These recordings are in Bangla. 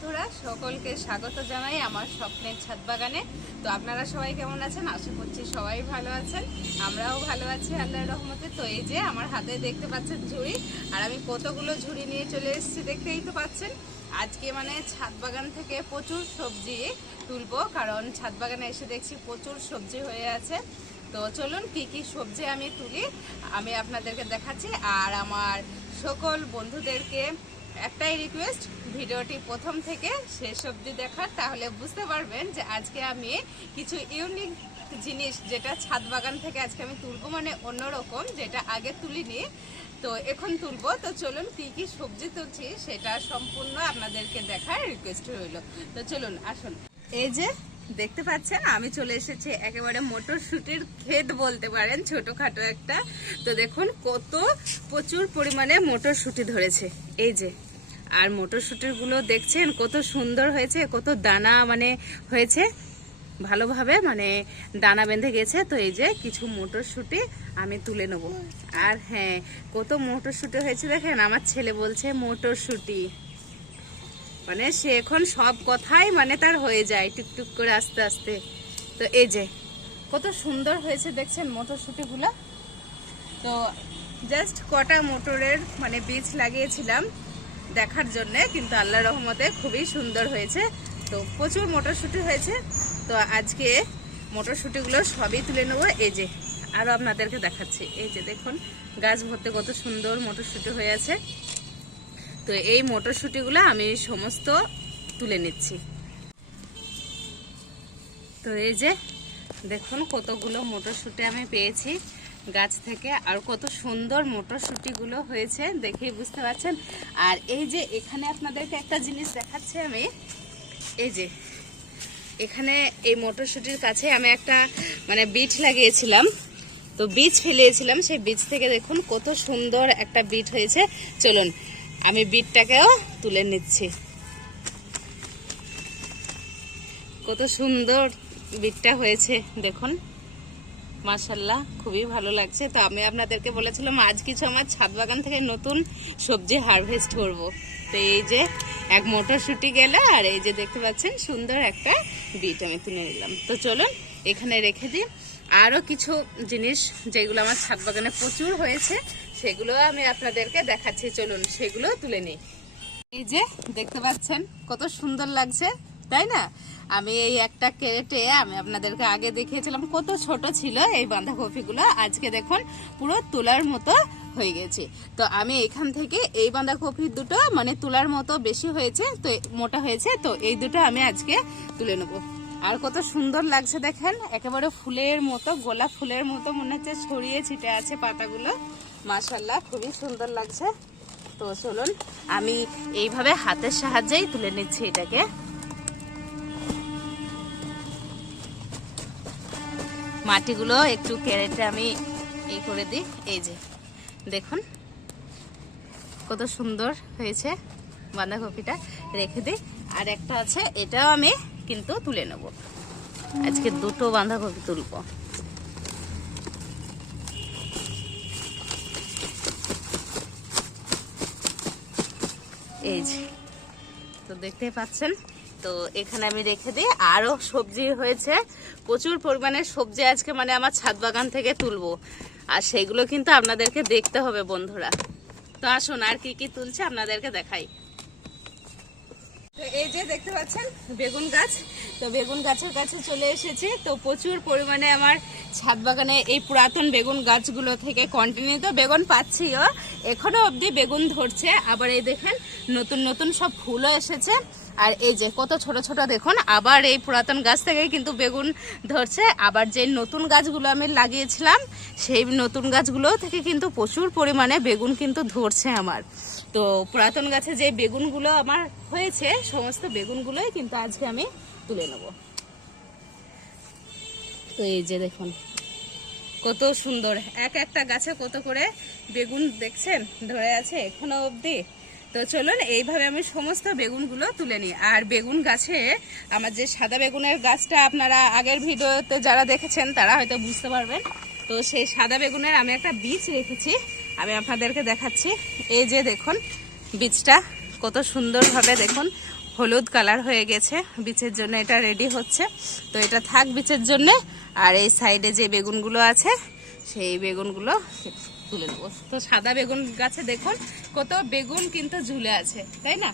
বন্ধুরা সকলকে স্বাগত জানাই আমার স্বপ্নের ছাদ বাগানে। তো আপনারা সবাই কেমন আছেন? আশা করছি সবাই ভালো আছেন, আমরাও ভালো আছি আল্লাহর রহমতে। তো এই যে আমার হাতে দেখতে পাচ্ছেন ঝুড়ি, আর আমি কতগুলো ঝুড়ি নিয়ে চলে এসেছি, দেখতেই তো পাচ্ছেন। আজকে মানে ছাদ বাগান থেকে প্রচুর সবজি তুলবো, কারণ ছাদ বাগানে এসে দেখছি প্রচুর সবজি হয়ে আছে। তো চলুন কি কি সবজি আমি তুলি আমি আপনাদেরকে দেখাচ্ছি। আর আমার সকল বন্ধুদেরকে একটাই রিকোয়েস্ট, ভিডিওটি প্রথম থেকে শেষ অবধি দেখার, তাহলে বুঝতে পারবেন যে আজকে আমি কিছু ইউনিক জিনিস যেটা ছাদ বাগান থেকে আজকে আমি তুলবো, মানে অন্যরকম, যেটা আগে তুলিনি তো এখন তুলবো। তো চলুন কি কি সবজি তুলছি সেটা সম্পূর্ণ আপনাদেরকে দেখার রিকোয়েস্ট রইল। তো চলুন আসুন। এই যে দেখতে পাচ্ছেন আমি চলে এসেছি একেবারে মটরশুটির ক্ষেত বলতে পারেন, ছোটখাটো একটা। তো দেখুন কত প্রচুর পরিমাণে মটরশুটি ধরেছে, এই যে। আর মটরশুটির গুলো দেখছেন কত সুন্দর হয়েছে, কত দানা মানে হয়েছে ভালোভাবে, মানে দানা বেঁধে গেছে। তো এই যে কিছু মটরশুটি আমি তুলে নেব। আর হ্যাঁ, কত মটরশুটি হয়েছে দেখেন, আমার ছেলে বলছে মটরশুটি, মানে সে এখন সব কথাই মানে তার হয়ে যায় টুকটুক করে আস্তে আস্তে। তো এই যে কত সুন্দর হয়েছে দেখছেন মটরশুটিগুলো। তো জাস্ট কটা মটরের মানে বীজ লাগিয়েছিলাম দেখার জন্য, কিন্তু আল্লাহর রহমতে খুবই সুন্দর হয়েছে। তো প্রচুর মটরশুটি হয়েছে। তো আজকে মটরশুটিগুলো সবই তুলে নেবো। এই যে আরও আপনাদেরকে দেখাচ্ছি, এই যে দেখুন গাছ ভর্তি কত সুন্দর মটরশুটি হয়ে আছে। তো এই মটরশুটিগুলো আমি সমস্ত তুলে নিচ্ছি। তো এই যে দেখুন কতগুলো মটরশুটি আমি পেয়েছি গাছ থেকে, আর কত সুন্দর মটরশুটিগুলো হয়েছে দেখেই বুঝতে পারছেন। আর এই যে এখানে আপনাদেরকে একটা জিনিস দেখাচ্ছি আমি, এই যে এখানে এই মটরশুটির কাছে আমি একটা মানে বীজ লাগিয়েছিলাম, তো বীজ ফেলিয়েছিলাম, সেই বীজ থেকে দেখুন কত সুন্দর একটা বীজ হয়েছে। চলুন আমি বীজটাকেও তুলে নিচ্ছি। কত সুন্দর বীজটা হয়েছে দেখুন, মাশাআল্লাহ খুবই ভালো লাগছে। তো আমি আপনাদেরকে বলেছিলাম আজ কিছু আমার ছাদ বাগান থেকে নতুন সবজি হারভেস্ট করব। তো এই যে এক মটরশুটি গেল, আর এই যে দেখতে পাচ্ছেন সুন্দর একটা বীজ আমি তুলে নিলাম। তো চলুন এখানে রেখে দিই। আরও কিছু জিনিস যেগুলো আমার ছাদ বাগানে প্রচুর হয়েছে সেগুলো আমি আপনাদেরকে দেখাচ্ছি, চলুন সেগুলো তুলে নিই। এই যে দেখতে পাচ্ছেন কত সুন্দর লাগছে, তাই না? আমি এই একটা ক্যারেটে আমি আপনাদেরকে আগে দেখিয়েছিলাম কত ছোট ছিল এই বাঁধাকপিগুলো, আজকে দেখুন পুরো তোলার মতো হয়ে গেছে। তো আমি এখান থেকে এই বাঁধাকপি দুটো মানে তোলার মতো বেশি হয়েছে, তো মোটা হয়েছে, তো এই দুটো আমি আজকে তুলে নেব। আর কত সুন্দর লাগছে দেখেন, একেবারে ফুলের মতো, গোলাপ ফুলের মতো মনে হচ্ছে ছড়িয়ে ছিটে আছে পাতাগুলো, মাশাআল্লাহ খুবই সুন্দর লাগছে। তো চলুন আমি এইভাবে হাতের সাহায্যেই তুলে নিচ্ছি এটাকে। মাটিগুলো একটু ক্যারেটে আমি এই করে দিই। এই যে দেখুন কত সুন্দর হয়েছে বাঁধাকপিটা, রেখে দিই। আর একটা আছে, এটাও আমি কিন্তু তুলে নেব, আজকে দুটো বাঁধাকপি তুলব। এই যে তো দেখতে পাচ্ছেন, তো এখানে আমি রেখে দিই। আরো সবজি হয়েছে প্রচুর পরিমাণে সবজি আজকে মানে আমার ছাদ বাগান থেকে তুলবো, আর সেগুলো কিন্তু আপনাদেরকে দেখতে হবে বন্ধুরা। তো আসুন আর কি কি তুলছে আপনাদেরকে দেখাই। তো এই যে দেখতে পাচ্ছেন বেগুন গাছ, তো বেগুন গাছের কাছে চলে এসেছি। তো প্রচুর পরিমাণে আমার ছাদ বাগানে এই পুরাতন বেগুন গাছগুলো থেকে কন্টিনিউ তো বেগুন পাচ্ছিও, এখনো অবধি বেগুন ধরছে। আবার এই দেখেন নতুন নতুন সব ফুলও এসেছে। আর এই যে কত ছোট ছোট দেখুন, আবার এই পুরাতন গাছ থেকেই কিন্তু বেগুন ধরছে। আবার যে নতুন গাছগুলো আমি লাগিয়েছিলাম সেই নতুন গাছগুলো থেকে কিন্তু প্রচুর পরিমাণে বেগুন কিন্তু ধরছে আমার। তো পুরাতন গাছে যে বেগুনগুলো আমার হয়েছে সমস্ত বেগুনগুলোই কিন্তু আজকে আমি তুলে নেব। তো এই যে দেখুন কত সুন্দর, এক একটা গাছে কত করে বেগুন দেখছেন ধরে আছে এখনো অবধি। তো চলুন এইভাবে আমি সমস্ত বেগুনগুলো তুলে নিই। আর বেগুন গাছে আমার যে সাদা বেগুনের গাছটা আপনারা আগের ভিডিওতে যারা দেখেছেন তারা হয়তো বুঝতে পারবেন। তো সেই সাদা বেগুনের আমি একটা বীজ রেখেছি, আমি আপনাদেরকে দেখাচ্ছি। এই যে দেখুন বীজটা কত সুন্দরভাবে দেখুন হলুদ কালার হয়ে গেছে, বীজের জন্য এটা রেডি হচ্ছে। তো এটা থাক বীজের জন্য। আর এই সাইডে যে বেগুনগুলো আছে সেই বেগুনগুলো তুলে নেবো। তো সাদা বেগুন গাছে দেখুন কত বেগুন কিন্তু ঝুলে আছে, তাই না?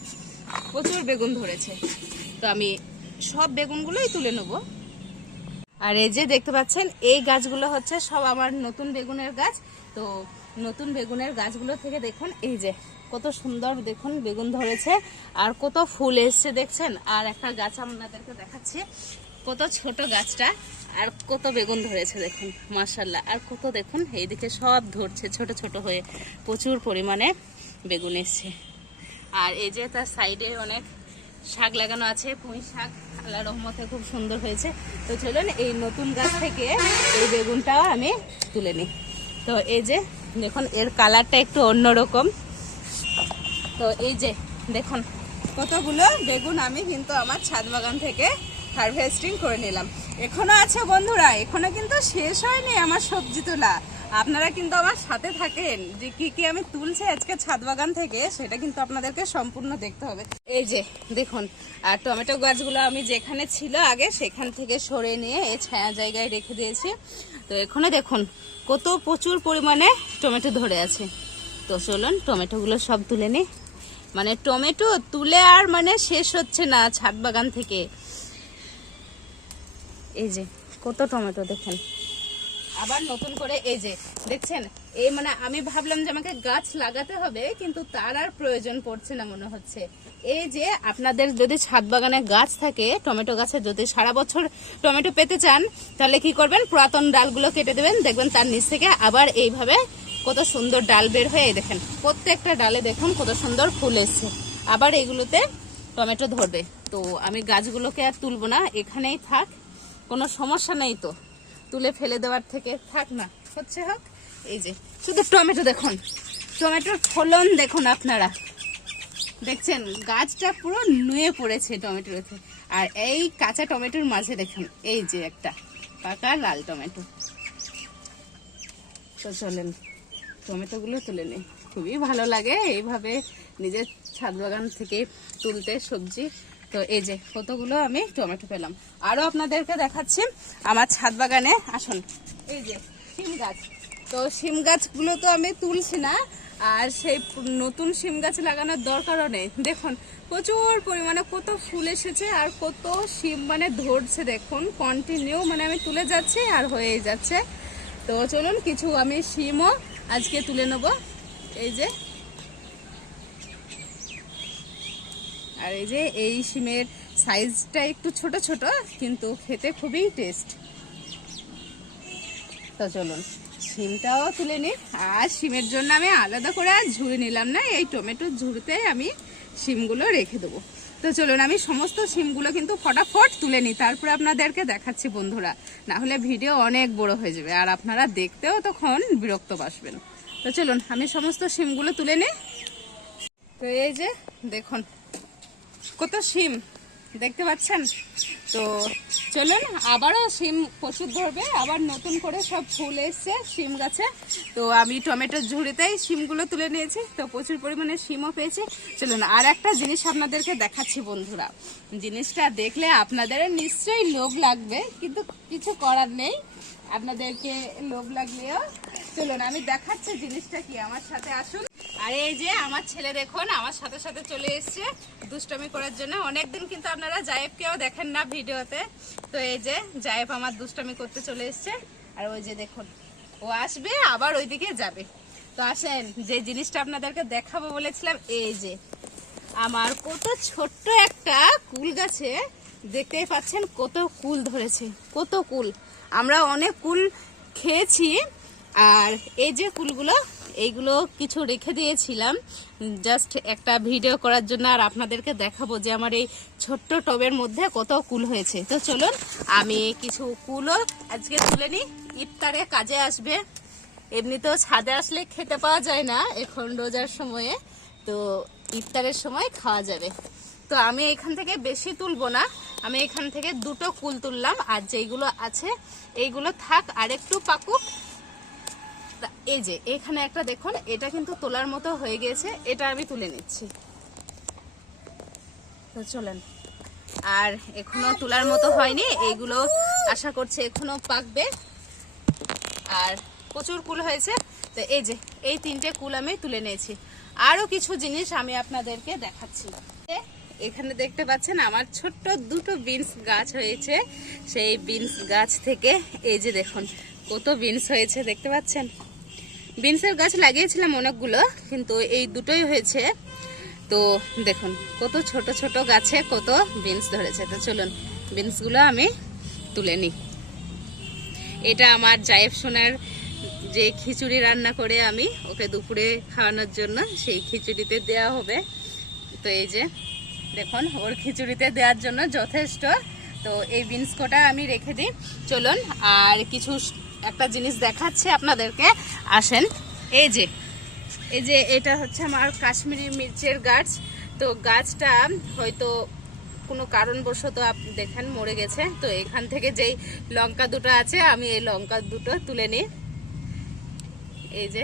প্রচুর বেগুন ধরেছে। তো আমি সব বেগুনগুলোই তুলে নেবো। আর এই যে দেখতে পাচ্ছেন এই গাছগুলো হচ্ছে সব আমার নতুন বেগুনের গাছ। তো নতুন বেগুনের গাছগুলো থেকে দেখুন এই যে কত সুন্দর দেখুন বেগুন ধরেছে আর কত ফুল এসছে দেখছেন। আর একটা গাছ আপনাদেরকে দেখাচ্ছি, কত ছোট গাছটা আর কত বেগুন ধরেছে দেখুন, মাশাআল্লাহ। আর কত দেখুন এইদিকে সব ধরছে ছোট ছোট হয়ে, প্রচুর পরিমাণে বেগুন এসছে। আর এই যে তার সাইডে অনেক শাক লাগানো আছে, পুঁই শাক, আল্লাহর রহমতে খুব সুন্দর হয়েছে। তো চলুন এই নতুন গাছ থেকে এই বেগুনটাও আমি তুলে নিই। তো এই যে দেখুন এর কালারটা একটু অন্যরকম। তো এই যে দেখুন কতগুলো বেগুন আমি কিন্তু আমার ছাদ বাগান থেকে হারভেস্টিং করে নিলাম। এখনো আছে বন্ধুরা, এখনো কিন্তু শেষ হয়নি আমার সবজি তোলা। আপনারা কিন্তু আমার সাথে থাকেন, যে কি কি আমি তুলছি আজকে ছাদ বাগান থেকে সেটা কিন্তু আপনাদেরকে সম্পূর্ণ দেখতে হবে। এই যে দেখুন, আর টমেটো গাছগুলো আমি যেখানে ছিল আগে সেখান থেকে সরে নিয়ে এই ছায়া জায়গায় রেখে দিয়েছি। তো এখানে দেখুন কত প্রচুর পরিমাণে টমেটো ধরে আছে। তো চলুন টমেটোগুলো সব তুলে নিই। মানে টমেটো তুলে আর মানে শেষ হচ্ছে না ছাদ বাগান থেকে। এই যে কত টমেটো দেখুন, আবার নতুন করে এই যে দেখছেন। এই মানে আমি ভাবলাম যে আমাকে গাছ লাগাতে হবে, কিন্তু তার আর প্রয়োজন পড়ছে না মনে হচ্ছে। এই যে আপনাদের যদি ছাদ বাগানে গাছ থাকে, টমেটো গাছে যদি সারা বছর টমেটো পেতে চান, তাহলে কি করবেন, পুরাতন ডালগুলো কেটে দেবেন, দেখবেন তার নিচ থেকে আবার এইভাবে কত সুন্দর ডাল বের হয়ে দেখেন প্রত্যেকটা ডালে দেখুন কত সুন্দর ফুল এসছে। আবার এগুলোতে টমেটো ধরবে। তো আমি গাছগুলোকে আর তুলবো না, এখানেই থাক, কোনো সমস্যা নেই। তো তুলে ফেলে দেওয়ার থেকে থাক না, হচ্ছে হোক। এই যে শুধু টমেটো দেখুন, টমেটোর ফলন দেখুন আপনারা, দেখছেন গাছটা পুরো নুয়ে পড়েছে টমেটোতে। আর এই কাঁচা টমেটোর মাঝে দেখুন এই যে একটা পাকা লাল টমেটো। তো চলেন টমেটোগুলো তুলে নিই। খুবই ভালো লাগে এইভাবে নিজের ছাদ বাগান থেকে তুলতে সবজি। তো এই যে কতগুলো আমি টমেটো পেলাম। আরো আপনাদেরকে দেখাচ্ছি আমার ছাদ বাগানে, আসুন। এই যে শিম গাছ, তো শিম গাছগুলো তো আমি তুলছি না, আর সেই নতুন শিম গাছ লাগানোর দরকারও নেই। দেখুন প্রচুর পরিমাণে কত ফুল এসেছে আর কত শিম মানে ধরছে দেখুন কন্টিনিউ, মানে আমি তুলে যাচ্ছি আর হয়েই যাচ্ছে। তো চলুন কিছু আমি শিমও আজকে তুলে নেব। এই যে, আর এই যে এই শিমের সাইজটা একটু ছোট ছোট, কিন্তু খেতে খুবই টেস্ট। তো চলুন শিমটাও তুলে নিই। আর শিমের জন্য আমি আলাদা করে আর ঝুড়ি নিলাম না, এই টমেটোর ঝুড়িতে আমি শিমগুলো রেখে দেবো। তো চলুন আমি সমস্ত শিমগুলো কিন্তু ফটাফট তুলে নিই, তারপরে আপনাদেরকে দেখাচ্ছি বন্ধুরা, না হলে ভিডিও অনেক বড় হয়ে যাবে আর আপনারা দেখতেও তখন বিরক্ত বাসবেন। তো চলুন আমি সমস্ত শিমগুলো তুলে নিই। তো এই যে দেখুন কত শিম দেখতে পাচ্ছেন। তো চলুন আবারও শিম প্রচুর ধরবে, আবার নতুন করে সব ফুল এসছে শিম গাছে। তো আমি টমেটোর ঝুড়িতেই শিমগুলো তুলে নিয়েছি, তো প্রচুর পরিমাণে শিমও পেয়েছি। চলুন আর একটা জিনিস আপনাদেরকে দেখাচ্ছি বন্ধুরা, জিনিসটা দেখলে আপনাদের নিশ্চয়ই লোভ লাগবে, কিন্তু কিছু করার নেই, আপনাদেরকে লোভ লাগলেও চলুন আমি দেখাচ্ছি জিনিসটা কি, আমার সাথে আসুন। আর এই যে আমার ছেলে দেখুন আমার সাথে সাথে চলে এসছে দুষ্টামি করার জন্য। অনেকদিন কিন্তু আপনারা জায়েবকেও দেখেন না ভিডিওতে। তো এই যে জায়েব আমার দুষ্টামি করতে চলে এসছে। আর ওই যে দেখুন ও আসবে আবার ওইদিকে যাবে। তো আসেন যে জিনিসটা আপনাদেরকে দেখাবো বলেছিলাম, এই যে আমার কত ছোট্ট একটা কুল গাছে দেখতেই পাচ্ছেন কত কুল ধরেছে, কত কুল। আমরা অনেক কুল খেয়েছি। আর এই যে কুলগুলো, এইগুলো কিছু রেখে দিয়েছিলাম জাস্ট একটা ভিডিও করার জন্য, আর আপনাদেরকে দেখাবো যে আমার এই ছোট্ট টবের মধ্যে কত কুল হয়েছে। তো চলুন আমি কিছু কুলও আজকে তুলে নিই, ইফতারে কাজে আসবে। এমনিতেও ছাদে আসলে খেতে পাওয়া যায় না এখন রোজার সময়ে, তো ইফতারের সময় খাওয়া যাবে। তো আমি এখান থেকে বেশি তুলবো না, আমি এখান থেকে দুটো কুল তুললাম, আর যেইগুলো আছে এইগুলো থাক আর একটু পাকুক। এই যে এখানে একটা দেখুন, এটা কিন্তু তোলার মতো হয়ে গেছে, এটা আমি তুলে নিচ্ছি। তো চলেন, আর এখনো তোলার মতো হয়নি, এইগুলো আশা করছে এখনো পাকবে। আর প্রচুর কুল হয়েছে, তো এই যে এই 3টে কুল আমি তুলে নিয়েছি। আরো কিছু জিনিস আমি আপনাদেরকে দেখাচ্ছি। এখানে দেখতে পাচ্ছেন আমার ছোট্ট 2টো বিনস গাছ হয়েছে। সেই বিনস গাছ থেকে এই যে দেখুন কত বিনস হয়েছে, দেখতে পাচ্ছেন। বিনসের গাছ লাগিয়েছিলাম অনেকগুলো, কিন্তু এই 2টোই হয়েছে। তো দেখুন কত ছোট ছোট গাছে কত বিনস ধরেছে। তো চলুন বিনসগুলো আমি তুলে নিই। এটা আমার জায়েব সোনার যে খিচুড়ি রান্না করে আমি ওকে দুপুরে খাওয়ানোর জন্য, সেই খিচুড়িতে দেওয়া হবে। তো এই যে দেখুন ওর খিচুড়িতে দেওয়ার জন্য যথেষ্ট। তো এই বিনস কটা আমি রেখে দিই। চলুন আর কিছু একটা জিনিস দেখাচ্ছি আপনাদেরকে, আসেন। এই যে এটা হচ্ছে আমার কাশ্মীরি মির্চের গাছ। তো গাছটা হয়তো কোনো কারণবশত আপনি দেখেন মরে গেছে। তো এখান থেকে যেই লঙ্কা দুটো আছে আমি এই লঙ্কা দুটো তুলে নিই। এই যে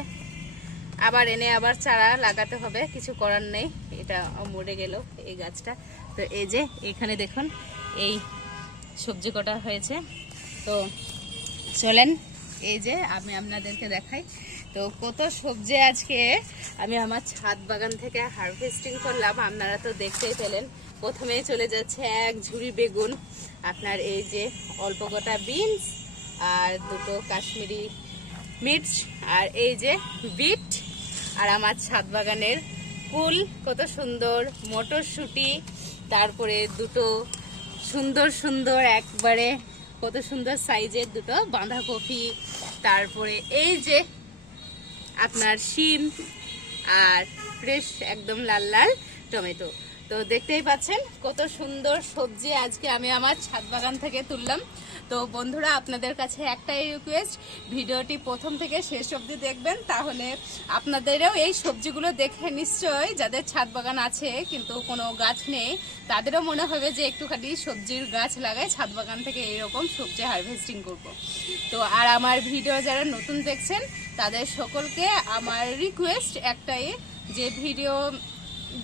আবার এনে আবার চারা লাগাতে হবে, কিছু করার নেই, এটা মরে গেল এই গাছটা। তো এই যে এখানে দেখুন এই সবজি কটা হয়েছে। তো চলেন এই যে আমি আপনাদেরকে দেখাই। তো কত সবজি আজকে আমি আমার ছাদ বাগান থেকে হারভেস্টিং করলাম, আপনারা তো দেখতেই পেলেন। প্রথমেই চলে যাচ্ছে 1 ঝুড়ি বেগুন, আপনার এই যে অল্প গোটা বিনস, আর 2টো কাশ্মীরি মির্চ, আর এই যে বিট, আর আমার ছাদ বাগানের কুল কত সুন্দর, মটরশুঁটি, তারপরে 2টো সুন্দর সুন্দর একবারে কত সুন্দর সাইজের 2টো বাঁধাকপি, তারপরে এই যে আপনার শিম, আর ফ্রেশ একদম লাল লাল টমেটো। তো দেখতেই পাচ্ছেন কত সুন্দর সবজি আজকে আমি আমার ছাদ বাগান থেকে তুললাম। তো বন্ধুরা আপনাদের কাছে একটাই রিকোয়েস্ট, ভিডিওটি প্রথম থেকে শেষ অবধি দেখবেন, তাহলে আপনাদেরও এই সবজিগুলো দেখে নিশ্চয়ই, যাদের ছাদ বাগান আছে কিন্তু কোনো গাছ নেই, তাদেরও মনে হবে যে একটুখানি সবজির গাছ লাগাই, ছাদ বাগান থেকে এইরকম সবজি হারভেস্টিং করব। তো আর আমার ভিডিও যারা নতুন দেখছেন তাদের সকলকে আমার রিকোয়েস্ট একটাই, যে ভিডিও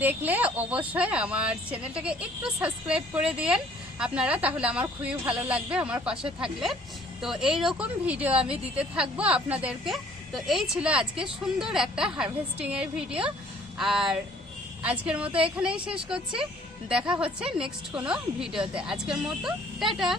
দেখলে অবশ্যই আমার চ্যানেলটাকে একটু সাবস্ক্রাইব করে দিয়েন আপনারা, তাহলে আমার খুবই ভালো লাগবে আমার পাশে থাকলে। তো এই রকম ভিডিও আমি দিতে থাকবো আপনাদেরকে। তো এই ছিল আজকে সুন্দর একটা হারভেস্টিং এর ভিডিও, আর আজকের মতো এখানেই শেষ করছি। দেখা হচ্ছে নেক্সট কোনো ভিডিওতে। আজকের মতো টাটা।